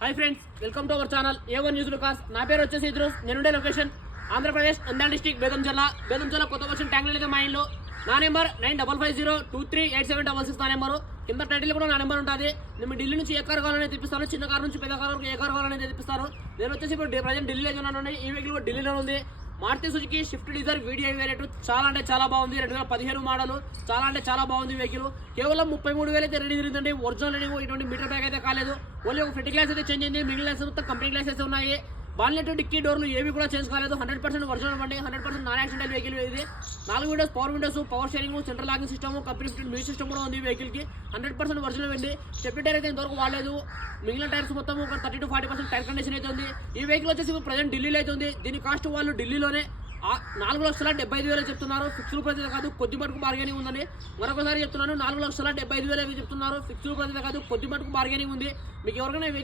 Hi friends, welcome to our channel A1 news Lukas. నా పేరు వచ్చేసి ఇద్రూస్. నేనుండే లొకేషన్ ఆంధ్రప్రదేశ్ నంద్యాల డిస్ట్రిక్ట్ బేదంచెల కొత్త వచ్చిన ట్యాంక్ అయితే మా ఇంట్లో. నా నెంబర్ 9550238766 నా నెంబరు. కింద టైటిల్ కూడా నా నెంబర్ ఉంటుంది. నేను ఢిల్లీ నుంచి ఏ కార్ కావాలని తెప్పిస్తాను, చిన్న కార్ నుంచి పెద్ద కార్ వరకు ఏ కార్ కావాలని తెప్పిస్తాను. నేను వచ్చేసి ఇప్పుడు ప్రజెంట్ ఢిల్లీలో ఉన్నాను. ఈ వెహికల్ కూడా ఢిల్లీలో ఉంది. Maruti Suzuki Swift Dzire video variant చాలా అంటే చాలా బాగుంది. 2015 మోడల్ చాలా అంటే చాలా బాగుంది. వెహికల్ కేవలం 33,000 అయితే రెడీ తిరిగిందండి. ఒరిజినల్ ఇటువంటి మీటర్ బ్యాగ్ అయితే కాలేదు. ఓన్లీ ఒక ఫ్రంట్ గ్లాస్ అయితే చేంజ్ అయింది. మిగిలిన గ్లాస్ మొత్తం కంపెనీ గ్లాసెస్ ఉన్నాయి. బాన్లెట్ డిక్కీ డోర్లు ఏవి కూడా చేంజ్ కాలేదు. 100% ఒరిజినల్ బండి, 100% నాన్ యాక్సిడెంటల్ వెహికల్ ఇది. 4 Windows, power Windows, power sharing, central locking system, company fit music system కూడా ఉంది. వెహికల్ కి 100% ఒరిజినల్ అండి. స్టెప్ టైర్ అయితే ఇంతవరకు వాడలేదు. మిగిలిన టైర్స్ మొత్తం ఒక 30 to 40% టైర్ కండిషన్ అయితే ఉంది. ఈ వెహికల్ వచ్చేసి ప్రజెంట్ ఢిల్లీలో అయితే ఉంది. దీని కాస్ట్ వాళ్ళు ఢిల్లీలోనే 4,75,000 చెప్తున్నారు. ఫిక్స్డ్ ప్రైస్ కాదు, కొద్ది మటుకు బార్గెనింగ్ ఉందని మరొకసారి చెప్తున్నాను. 4,75,000 చెప్తున్నారు. ఫిక్స్డ్ ప్రైస్ కాదు, కొద్ది మటుకు బార్గెనింగ్ ఉంది. మీకు ఎవరికైనా